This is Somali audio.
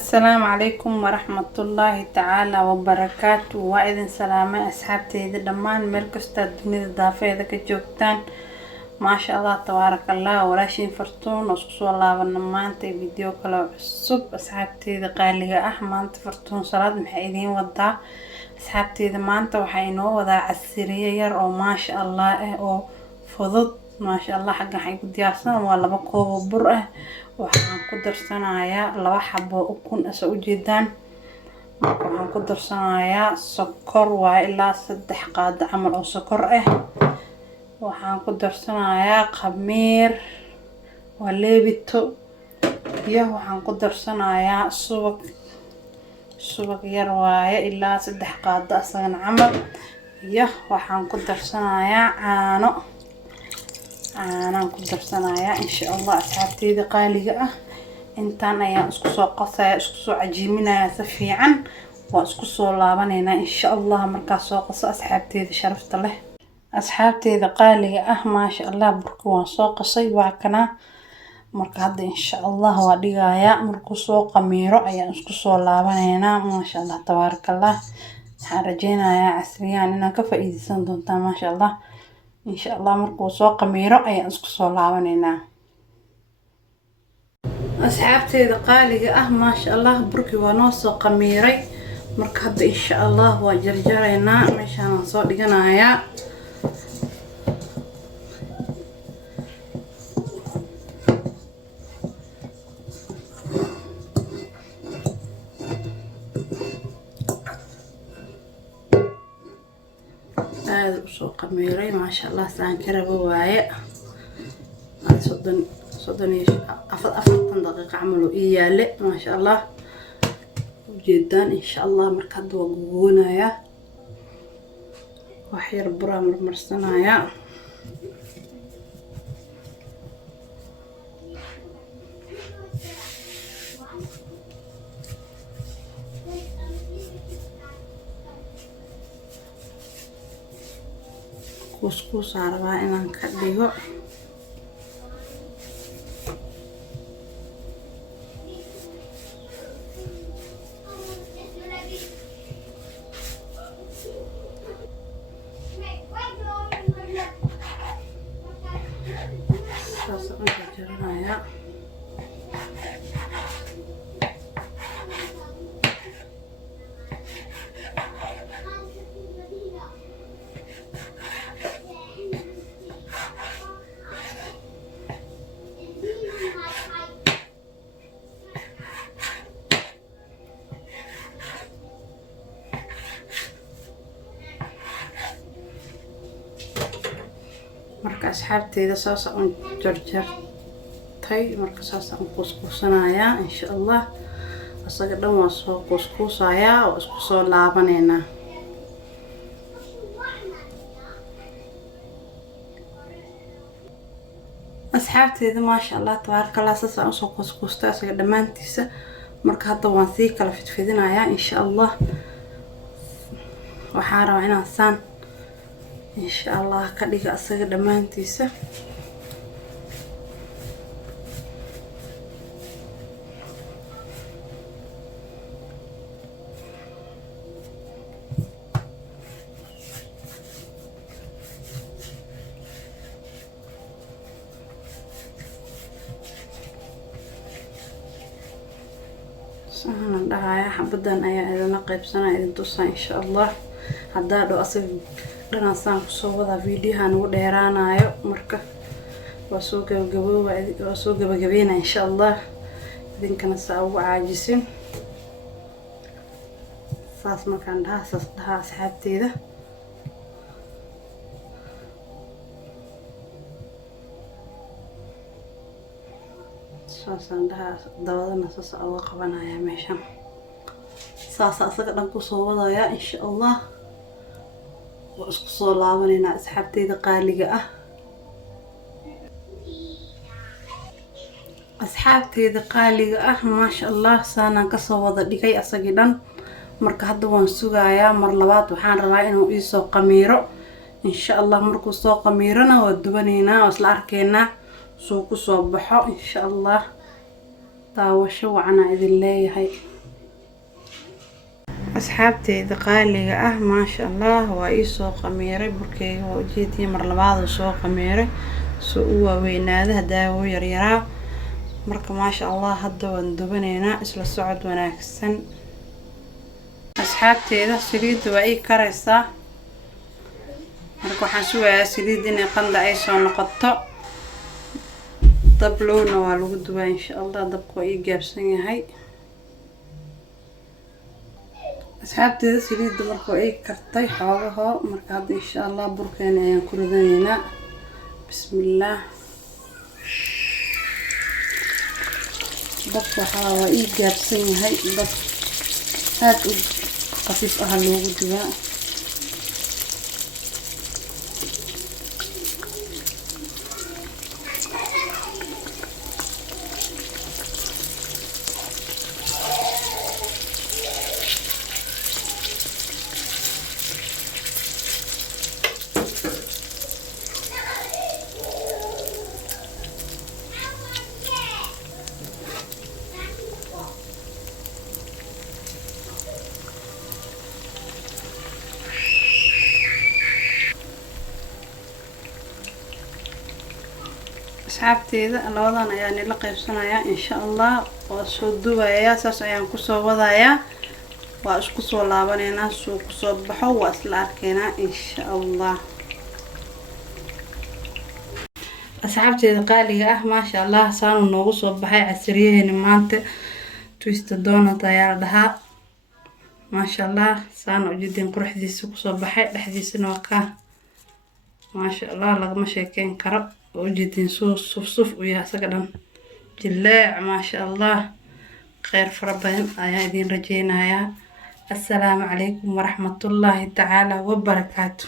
السلام عليكم ورحمة الله تعالى وبركاته. وإذن سلامة أصحابتي دمان ملكستا الدنيا الضافية ذاك جوكتان ما شاء الله تبارك الله ولا شيء فرتون وصوصوا الله ونمانتي فيديو كلا عصب. أصحابتي قالي مانت فرتون صلاة محايدين وضع أصحابتي مانت وحينو وضع عالسرية ير أو ما شاء الله أو فضط ما شاء الله حقا حيكو ديارسان ولا بقوه برأه waxaan ku darsanayaa 2 xabo ukun asa u jeedaan waxaan ku darsanayaa sokor waa ilaa 3 qaado camal oo sokor ah waxaan ku darsanayaa khamiir waa leebito iyo waxaan ku darsanayaa subag yar waaye ilaa 3 qaado asagan camal iyo waxaan ku darsanayaa caano أنا كنت درسنايا إن شاء الله أصحابتي ذي قالي إنتان أيام اسكسو قصايا اسكسو عجيمنا سفيعا واسكسو لابنينا إن شاء الله مركاسو قصة أصحابتي ذي شرفت له أصحابتي ذي قالي ما شاء الله بركوان سو قصي وعكنا مركاد إن شاء الله وديغايا مركسو قميرو أيام اسكسو لابنينا ما شاء الله تبارك الله حرجينا يا عسريان إنا كفايدي سندونتا ما شاء الله إن شاء الله مركو سوق ميرو أي أسكسو لابنينا أصحابتي قالي ما شاء الله بركي ونو سوق ميري مركب إن شاء الله وجرجرينا مشان نصور دقنايا هذا سوق ميري ما شاء الله سان كربو وايا صدني أفضل دقيقة عملوا إيالي ما شاء الله جدا إن شاء الله مركض وقونايا وحير برامر مرسنايا كوسكوس عربا إنان كديغو ساسا نجرنايا marka asxaabteeda saas aan jarjartay marka saas aan kuskuusanayaa insha Allah asaga dhan waa soo kuskuusayaa oo isku soo laabaneena asxaabteeda ma sha Allah tabaaraka saas aan soo kuskuustay asaga dhamaantiisa marka hadda waan sii kala fidfidinayaa insha Allah waxaan rabaa inaan saan إن شاء الله كديك أصير دمانتيسة سهنا دهايا حبدان أيا إذا نقيب سنة إذا توصى إن شاء الله هدادو أصير dhanaan saan kusoo wadaa fiidiyohan ugu dheeraanayo marka waa soo gabagabeynaa insha Allah idinkana saa ugu caajisin saas markaan dhahaa asxaabteeda saasaan dhahaa dabadana saas uga qabanaya meeshan saas asaga dhan kusoo wadaya insha Allah واسكسو لابنينا أصحابتي قالي أصحابتي قالي ما شاء الله سانا كسو وضع ديكي أساقدان مركا هدو وانسوغايا مرلبات وحان رواي إنو إيسو قميرو إن شاء الله مركو سو قميرنا ودبنينا وصل أركينا سوكو سو بحو إن شاء الله taawasho wacan idin leeyahay. asxaabteyda qaaliga ah maasha allah waa ii soo qamiiray burkeyga waa ujeediyay mar labaad soo qamiiray soo u waaweynaada hadaa uu yaryaraa marka maasha allah hadda waan dubanaynaa isla socod wanaagsan asxaabteyda saliidda waa ii karaysaa marka waxaan sugayaa saliid inay qanda ay soo noqoto dab lowna waa lagu dubaa insha allah dabku waa ii gaabsan yahay asxaabteyda saliidda marka ay kartay xoogaho marka hadda insha allah burkeena ayaan ku ridanaynaa bismillaah dabka waa ii gaabsan yahay dab aad u qafiif ah loogu dubaa asxaabteyda labadan ayaan ila qaybsanayaa insha allah waa soo dubayaa saas ayaan kusoo wadayaa waa isku soo laabaneynaa soo kusoo baxo waa isla arkeynaa insha allah asxaabteyda qaaliga ah maasha allah saanu noogu soo baxay casriyaheena maanta twister donut ayaa la dhahaa maasha allah saanu ujeedin quruxdiisa kusoo baxay dhexdiisana waa ka maasha allah lagama sheekeyn karo ujeedin suf u yahay asaga dhan jilaac maasha allah khayr fara badan ayaan idin rajeynayaa assalaamu calaykum waraxmatullaahi tacaala wabarakaatu